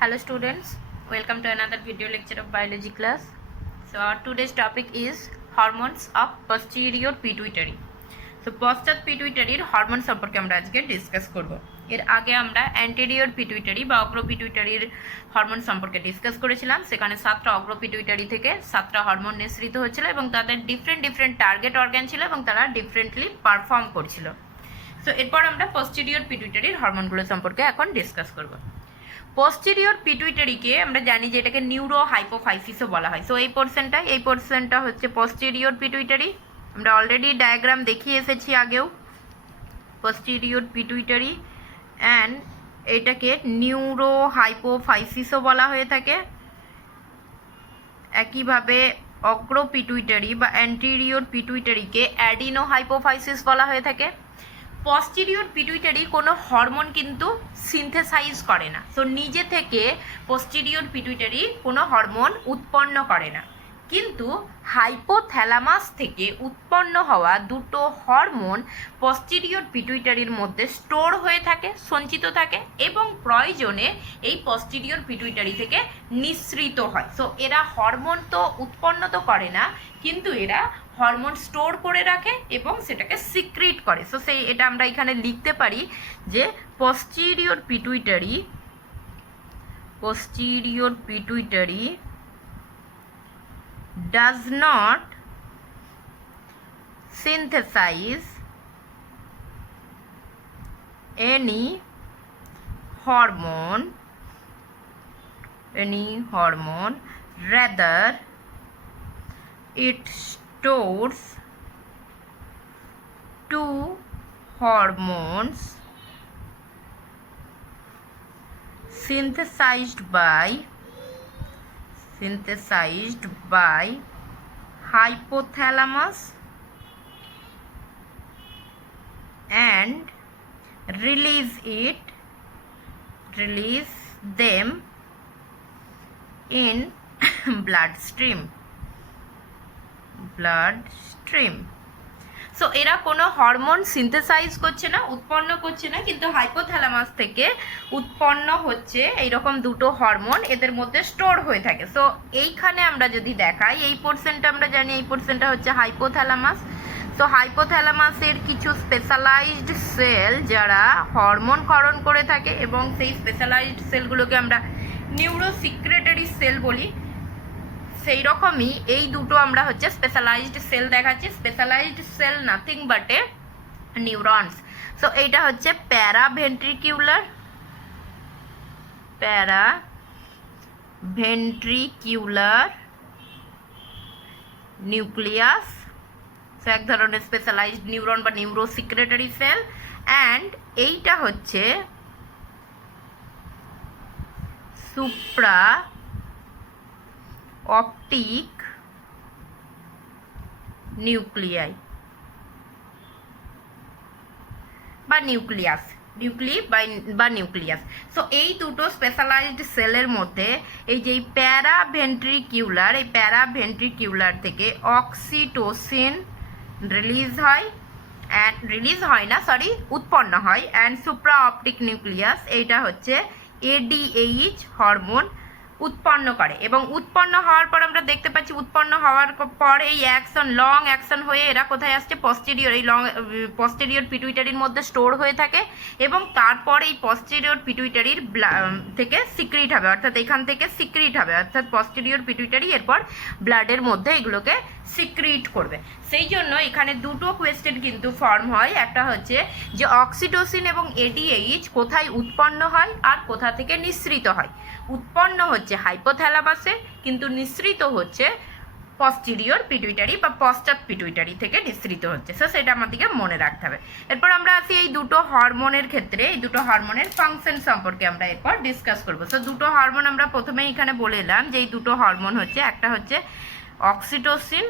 Hello students, welcome to another video lecture of biology class. So our today's topic is hormones of posterior pituitary. So পশ্চাৎ পিটুইটারির hormone সম্পর্কে আমরা আজকে discuss করব। এর আগে আমরা অ্যান্টেরিয়র পিটুইটারি বা অগ্র পিটুইটারির হরমোন সম্পর্কে ডিসকাস করেছিলাম। সেখানে 7টা অগ্র পিটুইটারি থেকে 7টা হরমোন নিঃসৃত হয়েছিল এবং তাদের ডিফারেন্ট টার্গেট অর্গান ছিল এবং তারা ডিফারেন্টলি পারফর্ম করছিল। সো এরপর আমরা পস্টেরিয়র পিটুইটারির হরমোনগুলো সম্পর্কে এখন ডিসকাস করব। পস্টেরিয়র পিটুইটারিকে আমরা জানি যে এটাকে নিউরো হাইপোফাইসিসও বলা হয়। সো এই পোর্শনটা হচ্ছে পস্টেরিয়র পিটুইটারি। আমরা অলরেডি ডায়াগ্রাম দেখিয়ে এসেছি আগেও পস্টেরিয়র পিটুইটারি অ্যান্ড এটাকে নিউরো হাইপোফাইসিসও বলা হয়ে থাকে। একইভাবে অগ্র পিটুইটারি বা অ্যান্টেরিয়র পিটুইটারিকে অ্যাডিনো হাইপোফাইসিস বলা হয়ে থাকে। পস্টেরিয়র পিটুইটারি কোনো হরমোন কিন্তু সিনথেসাইজ করে না। সো নিজে থেকে পস্টেরিয়র পিটুইটারি কোনো হরমোন উৎপন্ন করে না, কিন্তু হাইপোথ্যালামাস থেকে উৎপন্ন হওয়া দুটো হরমোন পস্টেরিয়র পিটুইটারির মধ্যে স্টোর হয়ে থাকে, সঞ্চিত থাকে এবং প্রয়োজনে এই পস্টেরিয়র পিটুইটারি থেকে নিঃসৃত হয়। সো এরা হরমোন তো উৎপন্ন তো করে না, কিন্তু এরা হরমোন স্টোর করে রাখে এবং সেটাকে সিক্রিট করে। সো এটা আমরা এখানে লিখতে পারি যে posterior pituitary does not synthesize any hormone, rather it stores two hormones synthesized by hypothalamus and release them in bloodstream. So এরা কোনো হরমোন সিনথেসাইজ করছে না, উৎপন্ন করছে না, কিন্তু হাইপোথ্যালামাস থেকে উৎপন্ন হচ্ছে এইরকম দুটো হরমোন এদের মধ্যে স্টোর হয়ে থাকে। সো এইখানে আমরা যদি দেখাই, এই পোর্শনটা আমরা জানি, এই পোর্শনটা হচ্ছে হাইপোথ্যালামাস। সো হাইপোথ্যালামাসের কিছু স্পেশালাইজড সেল যারা হরমোন ক্ষরণ করে থাকে এবং সেই স্পেশালাইজড সেলগুলোকে আমরা নিউরোসিক্রেটরি সেল বলি। সেই রকমই এই দুটো আমরা হচ্ছে স্পেশালাইজড সেল দেখাচ্ছি। Specialized cell nothing but a neurons. So এইটা হচ্ছে প্যারাভেন্ট্রিকিউলার নিউক্লিয়াস। সো এক ধরনের স্পেশালাইজড নিউরন বা নিউরোসিক্রেটরি সেল। অ্যান্ড এইটা হচ্ছে সুপ্রা অপটিক নিউক্লিয়াই বা নিউক্লিয়াস বা নিউক্লিয়াস। সো এই দুটো স্পেশালাইজড সেলের মধ্যে এই যে প্যারাভেন্ট্রিকিউলার থেকে অক্সিটোসিন উৎপন্ন হয়। অ্যান্ড সুপ্রা অপটিক নিউক্লিয়াস এইটা হচ্ছে এডিএইচ হরমোন উৎপন্ন করে। এবং উৎপন্ন হওয়ার পর আমরা দেখতে পাচ্ছি, উৎপন্ন হওয়ার পর এই লং অ্যাকশন হয়ে এরা কোথায় আসছে, পস্টেরিয়র পিটুইটারির মধ্যে স্টোর হয়ে থাকে এবং তারপর এই পস্টেরিয়র পিটুইটারির থেকে সিক্রিট হবে, অর্থাৎ এখান থেকে সিক্রিট হবে, অর্থাৎ পস্টেরিয়র পিটুইটারি এরপর ব্লাডের মধ্যে এগুলোকে সিক্রিট করবে। সেই জন্য এখানে দুটো কোয়েশ্চেন কিন্তু ফর্ম হয়। একটা হচ্ছে যে অক্সিটোসিন এবং এডিএইচ কোথায় উৎপন্ন হয় আর কোথা থেকে নিঃসৃত হয়। উৎপন্ন হচ্ছে হাইপোথ্যালামাসে, কিন্তু নিঃসৃত হচ্ছে পস্টেরিয়র পিটুইটারি বা পশ্চাৎ পিটুইটারি থেকে নিঃসৃত হচ্ছে। সো সেটা আমাদেরকে মনে রাখতে হবে। এরপর আমরা আসি এই দুটো হরমোনের ক্ষেত্রে, এই দুটো হরমোনের ফাংশন সম্পর্কে আমরা এরপর ডিসকাস করবো। সো দুটো হরমোন আমরা প্রথমে এখানে বলে এলাম যে এই দুটো হরমোন হচ্ছে, একটা হচ্ছে oxytocin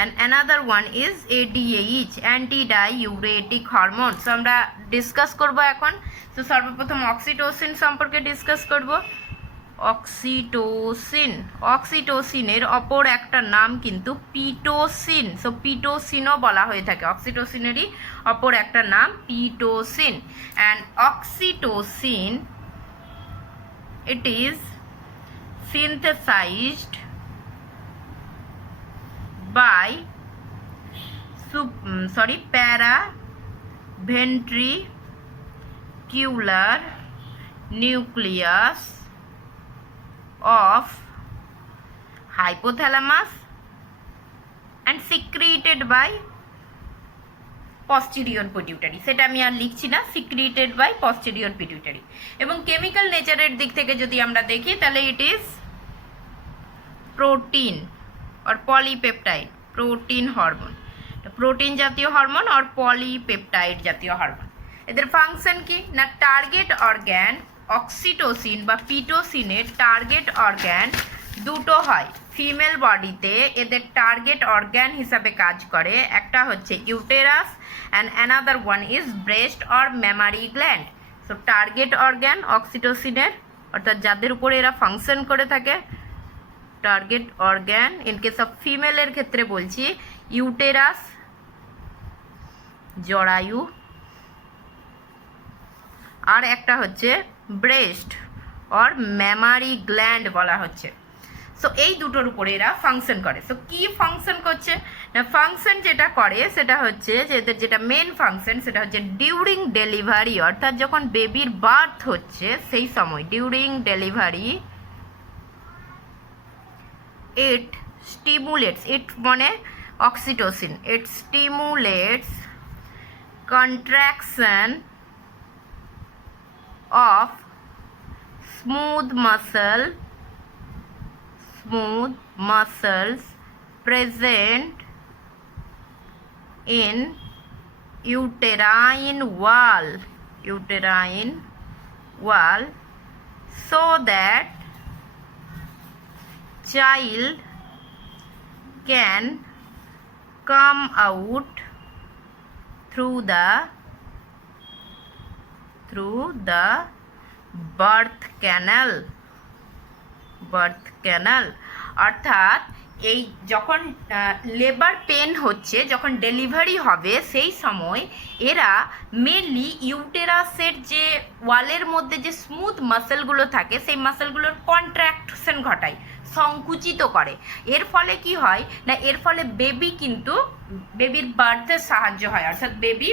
and another one is ADH, antidiuretic hormone. So আমরা ডিসকাস করব এখন। তো সর্বপ্রথম অক্সিটোসিন সম্পর্কে ডিসকাস করব। অক্সিটোসিনের অপর একটা নাম কিন্তু পিটোসিন। সো পিটোসিনও বলা হয়ে থাকে, অক্সিটোসিনেরই অপর একটা নাম Pitocin. And oxytocin it is synthesized by paraventricular nucleus of hypothalamus and secreted by posterior pituitary। সেটা আমি আর লিখছি না, secreted by posterior pituitary। এবং কেমিক্যাল নেচারের দিক থেকে যদি আমরা দেখি তাহলে ইট ইজ প্রোটিন আর পলিপেপটাইড, প্রোটিন হরমোন, প্রোটিন জাতীয় হরমোন আর পলিপেপটাইড জাতীয় হরমোন। এদের ফাংশন কি না, টার্গেট অর্গ্যান অক্সিটোসিন বা পিটোসিনের টার্গেট অর্গ্যান দুটো হয় ফিমেল বডিতে, এদের টার্গেট অর্গ্যান হিসাবে কাজ করে। একটা হচ্ছে uterus and another one is breast or mammary gland. So target organ অক্সিটোসিনের, অর্থাৎ যাদের উপরে এরা ফাংশন করে থাকে, target organ in case of ফিমেলের ক্ষেত্রে বলছি ইউটেরাস, জরায়ু, আর একটা হচ্ছে ব্রেস্ট অর মেমারি গ্ল্যান্ড বলা হচ্ছে। সো এই দুটোর উপরে এরা ফাংশন করে। সো কি ফাংশন করছে না, ফাংশন যেটা করে সেটা হচ্ছে যে এদের যেটা মেন ফাংশন সেটা হচ্ছে ডিউরিং ডেলিভারি, অর্থাৎ যখন বেবির বার্থ হচ্ছে সেই সময়, during delivery it stimulates, it মানে oxytocin, it stimulates contraction of smooth muscles present in uterine wall so that child can come out through the birth canal। অর্থাৎ এই যখন লেবার পেন হচ্ছে, যখন ডেলিভারি হবে সেই সময় এরা মেনলি ইউটেরাসের যে ওয়ালের মধ্যে যে স্মুথ মাসেলগুলো থাকে সেই মাসেলগুলোর কন্ট্রাকশন ঘটায়, সংকুচিত করে। এর ফলে কি হয় না, এর ফলে বেবির বার্থের সাহায্য হয়, অর্থাৎ বেবি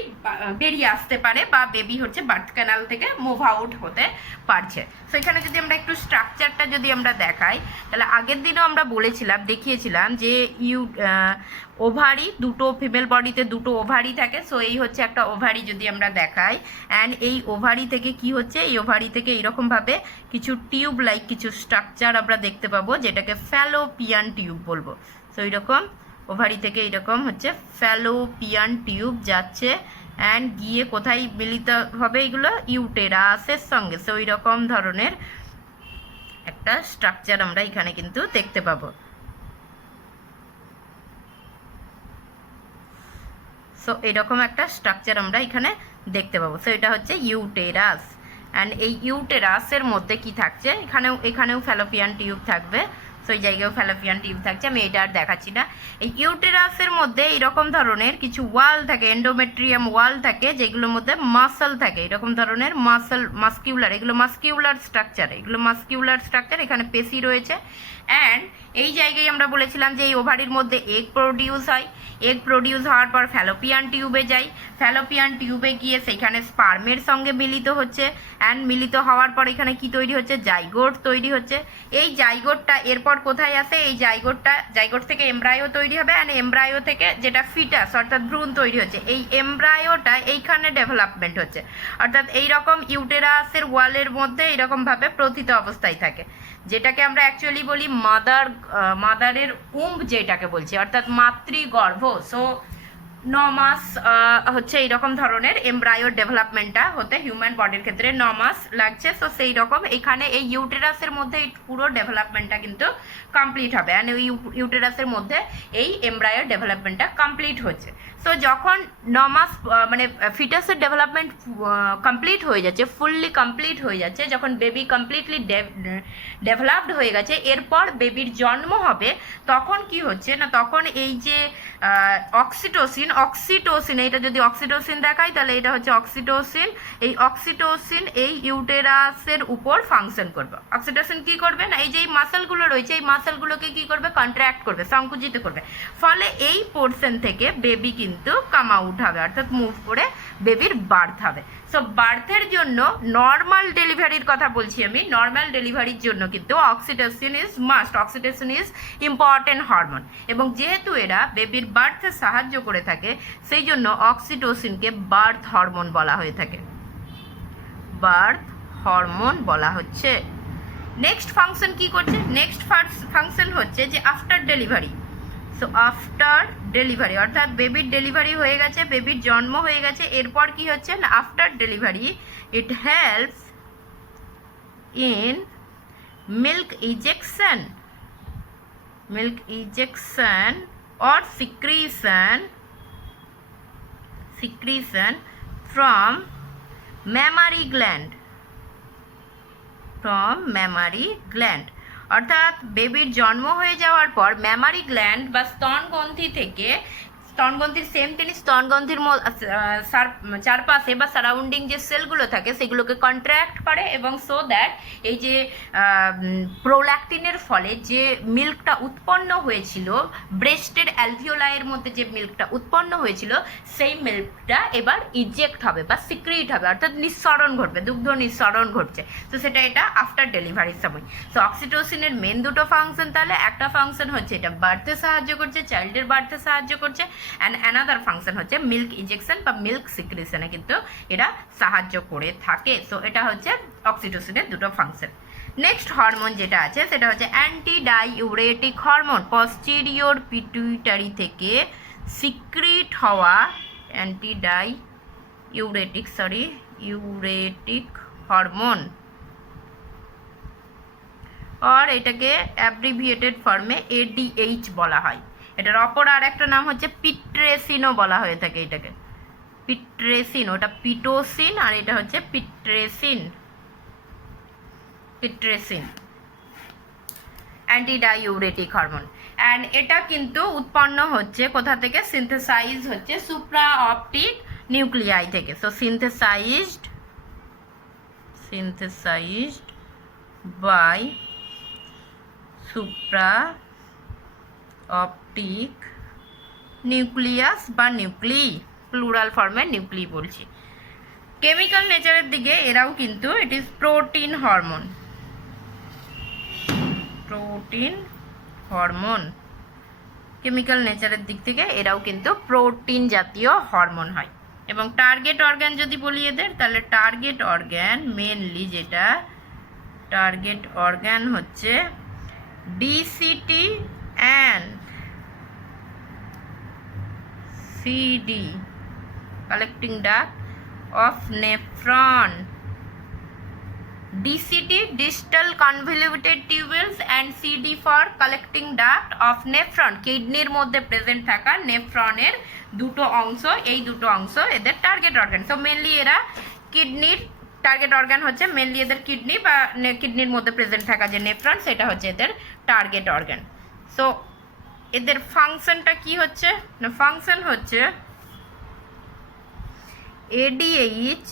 বেরিয়ে আসতে পারে বা বেবি হচ্ছে বার্থ ক্যানাল থেকে মুভ আউট হতে পারছে। সো এখানে যদি আমরা একটু স্ট্রাকচারটা যদি আমরা দেখাই তাহলে আগের দিনও আমরা দেখিয়েছিলাম যে ওভারি, দুটো ফিমেল বডিতে দুটো ওভারি থাকে। সো এই হচ্ছে একটা ওভারি যদি আমরা দেখাই, অ্যান্ড এই ওভারি থেকে কি হচ্ছে, এই ওভারি থেকে এইরকমভাবে কিছু টিউব লাইক কিছু স্ট্রাকচার আমরা দেখতে পাবো যেটাকে ফ্যালোপিয়ান টিউব বলবো। সো এইরকম ওভারি থেকে এইরকম হচ্ছে ফ্যালোপিয়ান টিউব যাচ্ছে অ্যান্ড গিয়ে কোথায় মিলিত হবে, এগুলো ইউটেরাসের সঙ্গে। সো ওই রকম ধরনের একটা স্ট্রাকচার আমরা এখানে কিন্তু দেখতে পাবো। সো এরকম একটা স্ট্রাকচার আমরা এখানে দেখতে পাবো। সো এটা হচ্ছে ইউটেরাস, অ্যান্ড এই ইউটেরাসের মধ্যে কি থাকছে, এখানেও ফ্যালোপিয়ান টিউব থাকবে। সো এই জায়গায়ও ফ্যালোপিয়ান টিউব থাকছে, আমি এটা আর দেখাচ্ছি না। এই ইউটেরাসের মধ্যে এরকম ধরনের কিছু ওয়াল থাকে, এন্ডোমেট্রিয়াম ওয়াল থাকে, যেগুলোর মধ্যে মাসল থাকে, এরকম ধরনের মাস্কিউলার, এগুলো মাস্কিউলার স্ট্রাকচার, এখানে পেশি রয়েছে। অ্যান্ড এই জায়গায় আমরা বলেছিলাম যে এই ওভারির মধ্যে এগ প্রডিউস হয়, এগ প্রডিউস হওয়ার পর ফ্যালোপিয়ান টিউবে যায়, ফ্যালোপিয়ান টিউবে গিয়ে সেইখানে স্পার্মের সঙ্গে মিলিত হচ্ছে, অ্যান্ড মিলিত হওয়ার পর এখানে কি তৈরি হচ্ছে, জাইগোট তৈরি হচ্ছে। এই জাইগোটটা এরপর কোথায় আসে, এই জাইগোট থেকে এমব্রায়ো তৈরি হবে, অ্যান্ড এমব্রায়ো থেকে যেটা ফিটাস অর্থাৎ ভ্রূণ তৈরি হচ্ছে, এই এমব্রায়োটা এইখানে ডেভেলপমেন্ট হচ্ছে। অর্থাৎ এইরকম ইউটেরাসের ওয়ালের মধ্যে এইরকমভাবে প্রথিত অবস্থায় থাকে, যেটাকে আমরা অ্যাকচুয়ালি বলি মাদারের উম্ব যেটাকে বলছি, অর্থাৎ মাতৃগর্ভ। সো 9 মাস হচ্ছে এইরকম ধরনের এমব্রায়োর ডেভেলপমেন্টটা হতে হিউম্যান বডির ক্ষেত্রে 9 মাস লাগছে। সো সেই রকম এখানে এই ইউটেরাসের মধ্যে এই পুরো ডেভেলপমেন্টটা কিন্তু কমপ্লিট হবে, অ্যান্ড ওই ইউটেরাসের মধ্যে এই এমব্রায়োর ডেভেলপমেন্টটা কমপ্লিট হচ্ছে। সো যখন 9 মাস মানে ফিটাসের ডেভেলপমেন্ট কমপ্লিট হয়ে যাচ্ছে, ফুললি কমপ্লিট হয়ে যাচ্ছে, যখন বেবি কমপ্লিটলি ডেভেলপড হয়ে গেছে, এরপর বেবির জন্ম হবে, তখন কি হচ্ছে না, তখন এই যে অক্সিটোসিন, এটা যদি অক্সিটোসিন দেখায় তাহলে এটা হচ্ছে অক্সিটোসিন। এই অক্সিটোসিন এই ইউটেরাসের উপর ফাংশন করবে। অক্সিটোসিন কি করবে না, এই যে এই মাসেলগুলো রয়েছে, এই মাসেলগুলোকে কি করবে, কন্ট্রাক্ট করবে, সংকুচিত করবে, ফলে এই পোর্শন থেকে বেবি কিন্তু কাম আউট হবে, অর্থাৎ মুভ করে বেবির বার্থ হবে। সো বার্থের জন্য নর্মাল ডেলিভারির কথা বলছি আমি, নর্মাল ডেলিভারির জন্য কিন্তু oxytocin is must, oxytocin is important hormone, এবং যেহেতু এরা বেবির বার্থে সাহায্য করে থাকে, সেই জন্য অক্সিটোসিনকে বার্থ হরমোন বলা হয়ে থাকে, বার্থ হরমোন বলা হচ্ছে। নেক্সট ফাংশন কি করছে, নেক্সট ফাংশন হচ্ছে যে after delivery. So after delivery অর্থাৎ বেবির ডেলিভারি হয়ে গেছে, বেবির জন্ম হয়ে গেছে, এরপর কি হচ্ছে না, after delivery it helps in milk ejection or secretion from mammary gland, অর্থাৎ বেবির জন্ম হয়ে যাওয়ার পর ম্যামারি গ্ল্যান্ড বা স্তনগ্রন্থি থেকে, স্তনগ্রন্থির সেম জিনিস, স্তনগ্রন্থির চারপাশে বা সারাউন্ডিং যে সেলগুলো থাকে সেগুলোকে কন্ট্রাক্ট করে, এবং সো দ্যাট এই যে প্রোল্যাক্টিনের ফলে যে মিল্কটা উৎপন্ন হয়েছিল, ব্রেস্টের অ্যালভিওলাইয়ের মধ্যে যে মিল্কটা উৎপন্ন হয়েছিল, সেই মিল্কটা এবার ইজেক্ট হবে বা সিক্রিট হবে, অর্থাৎ নিঃসরণ ঘটবে, দুগ্ধ নিঃসরণ ঘটছে। তো সেটা এটা আফটার ডেলিভারির সময়। সো অক্সিটোসিনের মেন দুটো ফাংশন, তাহলে একটা ফাংশন হচ্ছে এটা বার্থে সাহায্য করছে, চাইল্ডের বার্থে সাহায্য করছে, অ্যান্ড অ্যানাদার ফাংশন হচ্ছে মিল্ক ইনজেকশন বা মিল্ক সিক্রেশনে কিন্তু এরা সাহায্য করে থাকে। সো এটা হচ্ছে অক্সিটোসিনের দুটো ফাংশন। নেক্সট হরমোন যেটা আছে সেটা হচ্ছে অ্যান্টিডাইউরেটিক হরমোন, পস্টিরিয়র পিটুইটারি থেকে সিক্রিট হওয়া ইউরেটিক হরমোন, আর এটাকে অ্যাব্রিভিয়েটেড ফর্মে ADH বলা হয়। এটার অপর আর একটা নাম হচ্ছে পিট্রেসিনও বলা হয়ে থাকে, এটাকে পিট্রেসিন, ওটা পিটোসিন আর এটা হচ্ছে পিট্রেসিন। অ্যান্টিডাইউরেটিক হরমোন, অ্যান্ড এটা কিন্তু উৎপন্ন হচ্ছে কোথা থেকে, সিনথেসাইজ হচ্ছে সুপ্রা অপটিক নিউক্লিয়াই থেকে। So synthesized by supra optic nucleus বা নিউক্লি, প্লুরাল ফর্মে নিউক্লি বলছি। কেমিক্যাল নেচারের দিকে এরাও কিন্তু it is protein hormone, chemical নেচারের দিক থেকে এরাও কিন্তু প্রোটিন জাতীয় হরমোন হয়। এবং টার্গেট অর্গান যদি বলি এদের, তাহলে টার্গেট অর্গান মেনলি যেটা টার্গেট অর্গান হচ্ছে DCT and CD, collecting duct of nephron, DCT distal convoluted tubules and CD for collecting duct of nephron, কিডনির মধ্যে প্রেজেন্ট থাকা নেফ্রনের দুটো অংশ, এই দুটো অংশ এদের টার্গেট অর্গান। সো মেনলি এরা কিডনির টার্গেট অর্গান হচ্ছে মেনলি এদের কিডনি বা কিডনির মধ্যে প্রেজেন্ট থাকা যে নেফ্রন, সেটা হচ্ছে এদের টার্গেট অর্গান। সো এদের ফাংশনটা কি হচ্ছে না, ফাংশন হচ্ছে ADH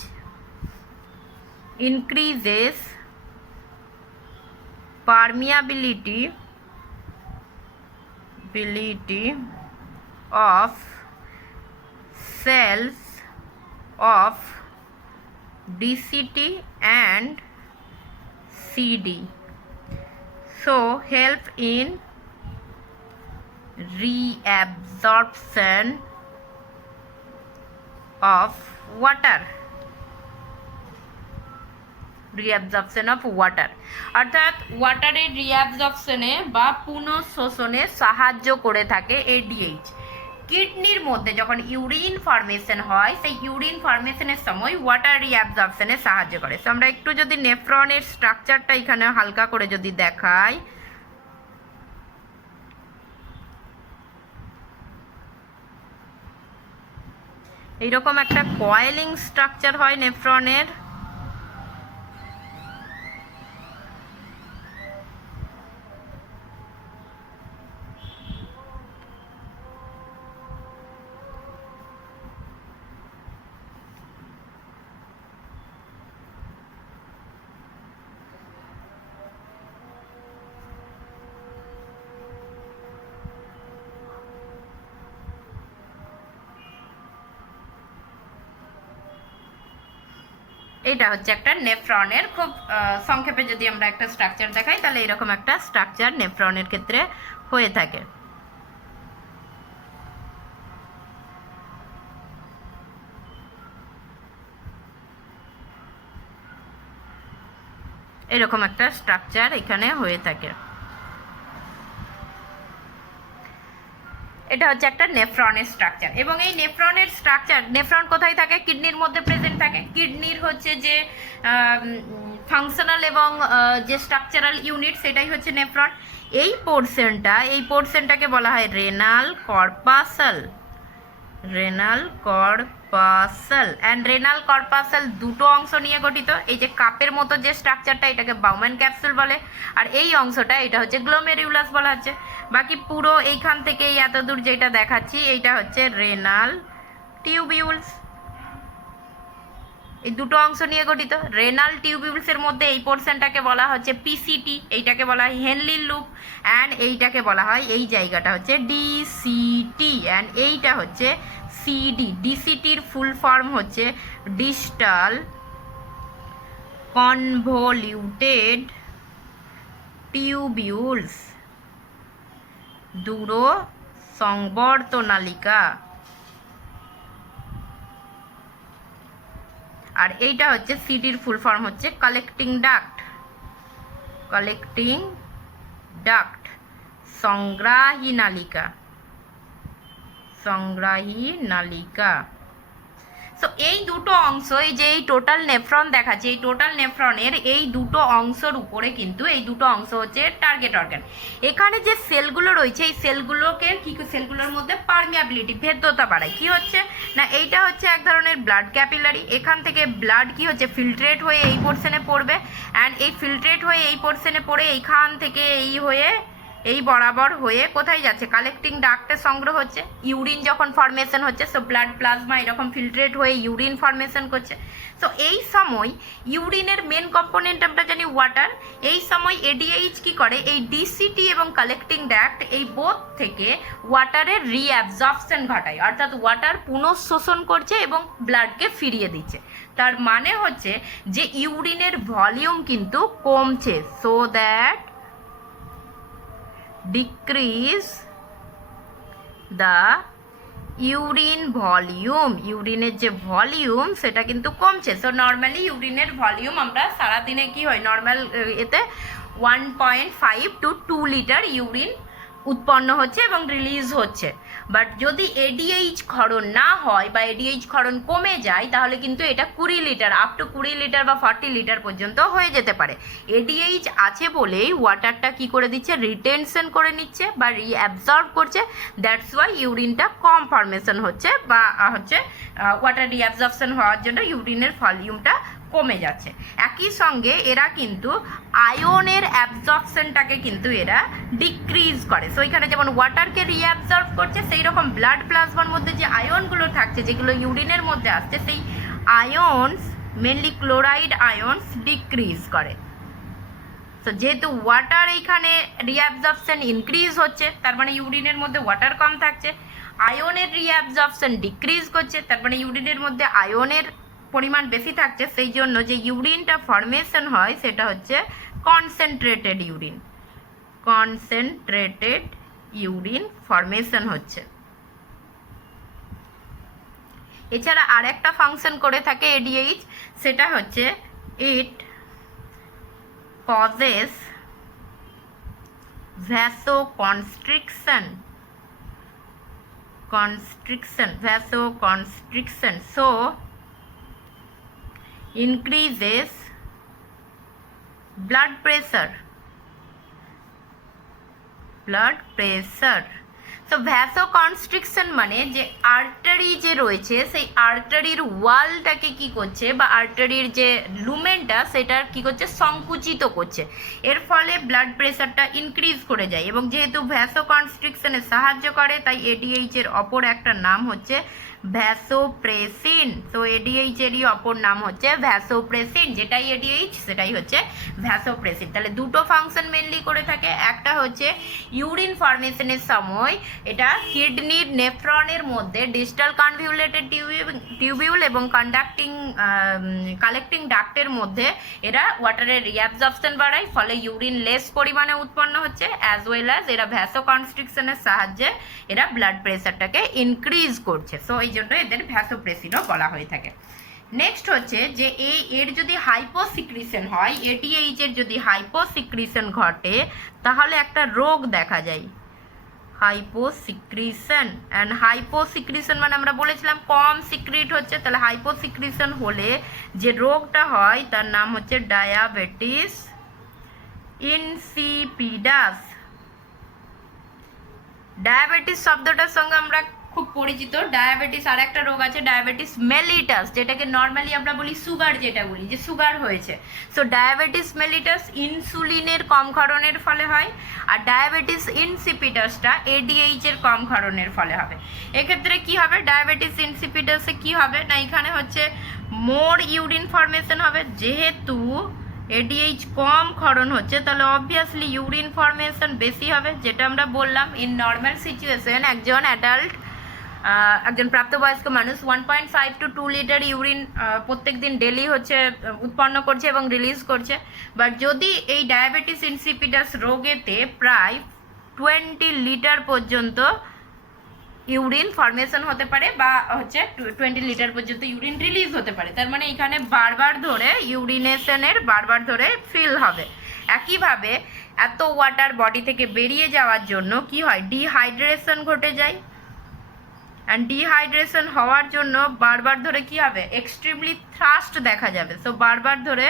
increases permeability of cells of DCT and CD, so help in reabsorption of water, অর্থাৎ ওয়াটারের রিঅ্যাবজর্পশনে বা পুনঃশোষণে সাহায্য করে থাকে ADH। কিডনির মধ্যে যখন ইউরিন ফর্মেশন হয়, সেই ইউরিন ফর্মেশনের সময় ওয়াটার রিঅ্যাবজর্পশনে সাহায্য করে। সো আমরা একটু যদি নেফ্রনের স্ট্রাকচারটা এখানে হালকা করে যদি দেখাই, এইরকম একটা কয়েলিং স্ট্রাকচার হয় নেফ্রনের। এটা হচ্ছে একটা নেফ্রনের খুব সংক্ষেপে যদি আমরা একটা স্ট্রাকচার দেখাই তাহলে এরকম একটা স্ট্রাকচার নেফ্রনের ক্ষেত্রে হয়ে থাকে। এরকম একটা স্ট্রাকচার এখানে হয়ে থাকে। এটা হচ্ছে একটা নেফ্রনের স্ট্রাকচার। এবং এই নেফ্রনের স্ট্রাকচার, নেফ্রন কোথায় থাকে? কিডনির মধ্যে প্রেজেন্ট থাকে। কিডনির হচ্ছে যে ফাংশনাল এবং যে স্ট্রাকচারাল ইউনিট সেটাই হচ্ছে নেফ্রন। এই পোর্শনটাকে বলা হয় রেনাল কর্পাসাল। রেনাল কর্পাসাল অ্যান্ড রেনাল কর্পাসাল দুটো অংশ নিয়ে গঠিত। এই যে কাপের মতো যে স্ট্রাকচারটা এটাকে বাউম্যান ক্যাপসুল বলে, আর এই অংশটা এটা হচ্ছে গ্লোমেরুলাস বলা হচ্ছে। বাকি পুরো এইখান থেকে এত দূর যেটা দেখাচ্ছি এইটা হচ্ছে রেনাল টিউবিউলস। এই দুটো অংশ নিয়ে গঠিত। রেনাল টিউবিউলসের মধ্যে এই পোর্শনটাকে বলা হচ্ছে পিসিটি, এইটাকে বলা হয় হেনলির লুপ, অ্যান্ড এইটাকে বলা হয়, এই জায়গাটা হচ্ছে ডিসিটি, অ্যান্ড এইটা হচ্ছে সিডি। ডিসিটির ফুল ফর্ম হচ্ছে ডিস্টাল কনভলিউটেড টিউবিউলস, দূর সংবর্তনালিকা। আর এইটা হচ্ছে সিডির ফুল ফর্ম হচ্ছে কালেক্টিং ডাক্ট। কালেক্টিং ডাক্ট, সংগ্রাহী নালিকা। সংগ্রাহী নালিকা। সো এই দুটো অংশ, এই যে এই টোটাল নেফ্রন দেখাচ্ছে, এই টোটাল নেফ্রনের এই দুটো অংশের উপরে কিন্তু এই দুটো অংশ হচ্ছে টার্গেট অর্গান। এখানে যে সেলগুলো রয়েছে এই সেলগুলোকে কি, সেলগুলোর মধ্যে পারমিয়াবিলিটি, ভেদ্যতা বাড়ায়। কি হচ্ছে না, এইটা হচ্ছে এক ধরনের ব্লাড ক্যাপিলারি। এখান থেকে ব্লাড কি হচ্ছে ফিল্ট্রেট হয়ে এই পোর্শনে পড়বে, অ্যান্ড এই ফিল্ট্রেট হয়ে এই পোর্শনে পড়ে এইখান থেকে এই হয়ে এই বরাবর হয়ে কোথায় যাচ্ছে? কালেক্টিং ডাক্টে সংগ্রহ হচ্ছে। ইউরিন যখন ফর্মেশন হচ্ছে, সো ব্লাড প্লাজমা এরকম ফিল্ট্রেট হয়ে ইউরিন ফর্মেশন করছে। সো এই সময় ইউরিনের মেন কম্পোনেন্ট আমরা জানি ওয়াটার। এই সময় এডিএইচ কি করে, এই ডিসিটি এবং কালেক্টিং ডাক্ট এই বোথ থেকে ওয়াটারের রিঅ্যাবজর্পশন ঘটায়, অর্থাৎ ওয়াটার পুনঃশোষণ করছে এবং ব্লাডকে ফিরিয়ে দিচ্ছে। তার মানে হচ্ছে যে ইউরিনের ভলিউম কিন্তু কমছে, so that decrease the urine volume। ইউরিনের যে ভলিউম সেটা কিন্তু কমছে। সো নর্মালি ইউরিনের ভলিউম আমরা সারাদিনে কি হয়, নর্মাল এতে 1.5 to 2 লিটার ইউরিন উৎপন্ন হচ্ছে এবং রিলিজ হচ্ছে। বাট যদি এডিএইচ ক্ষরণ না হয় বা এডিএইচ ক্ষরণ কমে যায় তাহলে কিন্তু এটা 20 লিটার, আপ টু 20 লিটার বা 40 লিটার পর্যন্ত হয়ে যেতে পারে। এডিএইচ আছে বলেই ওয়াটারটা কি করে দিচ্ছে, রিটেনশন করে নিচ্ছে বা রিঅ্যাবজর্ব করছে। দ্যাটস ওয়াই ইউরিনটা কম ফর্মেশন হচ্ছে বা হচ্ছে ওয়াটার রিঅ্যাবজর্পশন হওয়ার জন্য ইউরিনের ভলিউমটা কমে যাচ্ছে। একই সঙ্গে এরা কিন্তু আয়নের অ্যাবজর্পশনটাকে কিন্তু এরা ডিক্রিজ করে। সো এখানে যেমন ওয়াটারকে রিঅ্যাবজর্ব করছে, সেই রকম ব্লাড প্লাজমার মধ্যে যে আয়নগুলো থাকছে যেগুলো ইউরিনের মধ্যে আসছে, সেই ions mainly chloride ions decrease করে। তো যেহেতু ওয়াটার এইখানে রিঅ্যাবজর্পশন ইনক্রিজ হচ্ছে, তার মানে ইউরিনের মধ্যে ওয়াটার কম থাকছে। আয়নের রিঅ্যাবজর্পশন ডিক্রিজ করছে, তার মানে ইউরিনের মধ্যে আয়নের পরিমাণ বেশি থাকছে। সেই জন্য যে ইউরিনটা ফর্মেশন হয় সেটা হচ্ছে concentrated urine. Concentrated urine formation হচ্ছে। এছাড়া আর একটা ফাংশন করে থাকে এডিএইচ, সেটা হচ্ছে ইট causes vasoconstriction, vasoconstriction, so increases blood pressure. তো ভ্যাসোকনস্ট্রিকশন মানে যে আর্টারি যে রয়েছে সেই আর্টারির ওয়ালটাকে কি করছে, বা আর্টারির যে লুমেনটা সেটার কি করছে, সংকুচিত করছে। এর ফলে ব্লাড প্রেশারটা ইনক্রিজ করে যায়, এবং যেহেতু ভ্যাসোকনস্ট্রিকশনে সাহায্য করে তাই এডিএইচ এর অপর একটা নাম হচ্ছে ভ্যাসোপ্রেসিন। তো এডিএইচ এরই অপর নাম হচ্ছে ভ্যাসোপ্রেসিন, যেটাই এডিএইচ সেটাই হচ্ছে ভ্যাসোপ্রেসিন। তাহলে দুটো ফাংশন মেনলি করে থাকে, একটা হচ্ছে ইউরিন ফর্মেশনের সময় এটা কিডনির নেফ্রনের মধ্যে ডিস্টাল কনভলিউটেড টিউবিউল এবং কালেক্টিং ডাক্টের মধ্যে এরা ওয়াটারের রিঅ্যাবজর্পশন বাড়ায়, ফলে ইউরিন লেস পরিমাণে উৎপন্ন হচ্ছে, অ্যাজ ওয়েল অ্যাজ এরা ভ্যাসোকনস্ট্রিকশনের সাহায্যে এরা ব্লাড প্রেশারটাকে ইনক্রিজ করছে। সো এই জন্য এদের ভ্যাসোপ্রেসিনও বলা হয়ে থাকে। নেক্সট হচ্ছে যে এর যদি হাইপোসিক্রিশন হয়, এটিএইচ এর যদি হাইপোসিক্রিশন ঘটে তাহলে একটা রোগ দেখা যায়, হাইপোসিক্রিশন। অ্যান্ড হাইপোসিক্রিশন মানে আমরা বলেছিলাম কম সিক্রিট হচ্ছে, তাহলে হাইপোসিক্রিশন হলে যে রোগটা হয় তার নাম হচ্ছে ডায়াবেটিস ইনসিপিডাস। ডায়াবেটিস শব্দটার সঙ্গে আমরা খুব পরিচিত। ডায়াবেটিস আর একটা রোগ আছে ডায়াবেটিস মেলিটাস, যেটাকে নর্মালি আমরা বলি সুগার, যেটা বলি যে সুগার হয়েছে। সো ডায়াবেটিস মেলিটাস ইনসুলিনের কম ক্ষরণের ফলে হয়, আর ডায়াবেটিস ইনসিপিডাসটা এডিএইচ এর কম ক্ষরণের ফলে হবে। এক্ষেত্রে কি হবে, ডায়াবেটিস ইনসিপিডাসে কি হবে না, এখানে হচ্ছে মোর ইউরিন ফর্মেশন হবে, যেহেতু এডিএইচ কম ক্ষরণ হচ্ছে তাহলে অবভিয়াসলি ইউরিন ফর্মেশন বেশি হবে, যেটা আমরা বললাম ইন নর্মাল সিচুয়েশন একজন অ্যাডাল্ট, একজন প্রাপ্তবয়স্ক মানুষ 1.5 to 2 লিটার ইউরিন প্রত্যেক দিন ডেলি হচ্ছে উৎপন্ন করছে এবং রিলিজ করছে। বাট যদি এই ডায়াবেটিস ইনসিপিডাস রোগেতে প্রায় 20 লিটার পর্যন্ত ইউরিন ফর্মেশন হতে পারে, বা হচ্ছে 20 লিটার পর্যন্ত ইউরিন রিলিজ হতে পারে। তার মানে এখানে বারবার ধরে ইউরিনেশনের বারবার ধরে ফিল হবে। একইভাবে এত ওয়াটার বডি থেকে বেরিয়ে যাওয়ার জন্য কি হয়, ডিহাইড্রেশন ঘটে যায়। অ্যান্ড ডিহাইড্রেশন হওয়ার জন্য বারবার ধরে কি হবে, এক্সট্রিমলি থার্স্ট দেখা যাবে। সো বারবার ধরে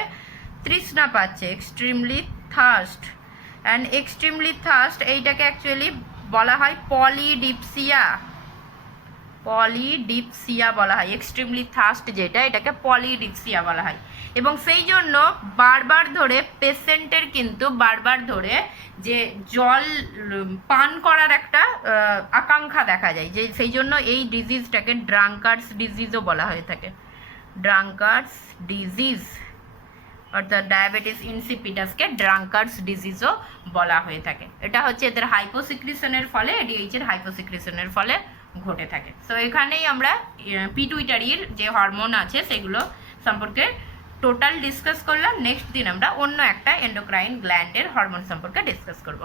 তৃষ্ণা পাচ্ছে, extremely thirst. And extremely thirst এইটাকে অ্যাকচুয়ালি বলা হয় পলিডিপসিয়া, পলিডিপসিয়া বলা হয়। এক্সট্রিমলি থার্স্ট যেটা, এটাকে পলিডিপসিয়া বলা হয়। এবং সেই জন্য বারবার ধরে পেশেন্টের কিন্তু বারবার ধরে যে জল পান করার একটা আকাঙ্ক্ষা দেখা যায়, যে সেই জন্য এই ডিজিজটাকে ড্রাঙ্কার্স ডিজিজও বলা হয়ে থাকে, ড্রাঙ্কার্স ডিজিজ, অর্থাৎ ডায়াবেটিস ইনসিপিডাসকে ড্রাঙ্কার্স ডিজিজও বলা হয়ে থাকে। এটা হচ্ছে এদের হাইপোসিক্রিশনের ফলে, এডিএইচ এর হাইপোসিক্রিশনের ফলে ঘটে থাকে। সো এখানেই আমরা পিটুইটারির যে হরমোন আছে সেগুলো সম্পর্কে টোটাল ডিসকাস করলাম। নেক্সট দিন আমরা অন্য একটা এন্ডোক্রাইন গ্ল্যান্ডের হরমোন সম্পর্কে ডিসকাস করব।